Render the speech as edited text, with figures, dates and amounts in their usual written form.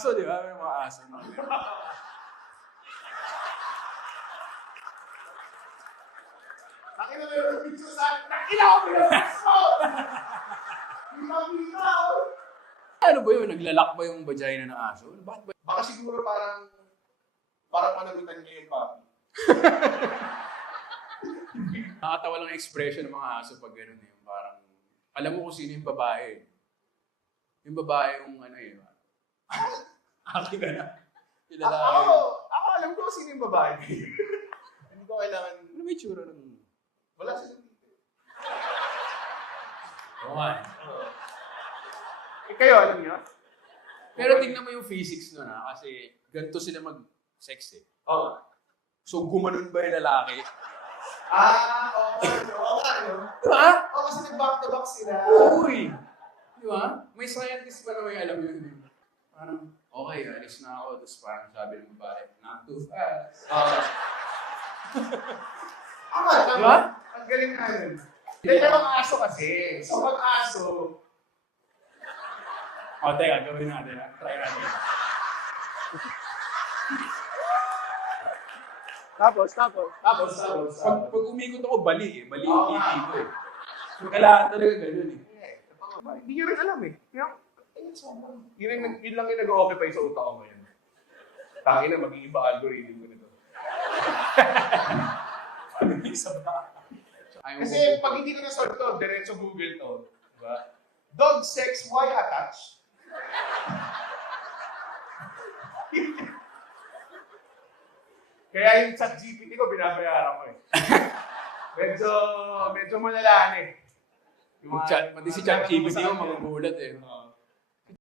aso, di ba? May mga aso. No? Nakita mo yung picture sa akin. Nakita ko yung picture! Kita-kita ako. Ano ba yun? Naglalak ba yung vagina ng aso? Bakit ba? Baka siguro parang managutan niya yung papi. Nakatawa lang yung expression ng mga aso pag gano'n eh. Parang, alam mo kung sino yung babae. Yung babae yung ano eh. Aki ka na. Yung lalaki. Ako alam ko kung sino yung babae. Hindi ko kailangan. Ano may tsura ng... Wala silang dito. Oo nga. Eh, kayo, alam niyo? Pero tingnan mo yung physics nun ha. Kasi ganito sila mag-sex eh. Oo. So gumanon ba yung lalaki? Oo nga, no? Diba? Oo, kasi nag-back to back sila. Uy! Diba? May scientist pa naman yung alam yun eh. Parang, okay, alis na ako. Tapos parang sabi ng babae, not too fast. Diba? Ang galing nga yun. Hindi naman aso kasi. So, pag-aso, O, teka, gawin natin ha. Try natin. tapos. Pag umikot ako, bali eh. Bali yung titi ko eh. So, kailangan talaga ganun eh. Hindi nyo rin alam eh. Yun lang yung nag-occupy sa utak ko ngayon. Tangin na, mag-iiba algorithm ko nito. Isa ba? Kasi pag hindi ko na-solve to, diretso Google to. Diba? Dog sex, why attach? Kaya yung chat GPT ko, binabayaran ko eh. medyo malalaan eh. Pati si ChatGPT ko magugulat eh.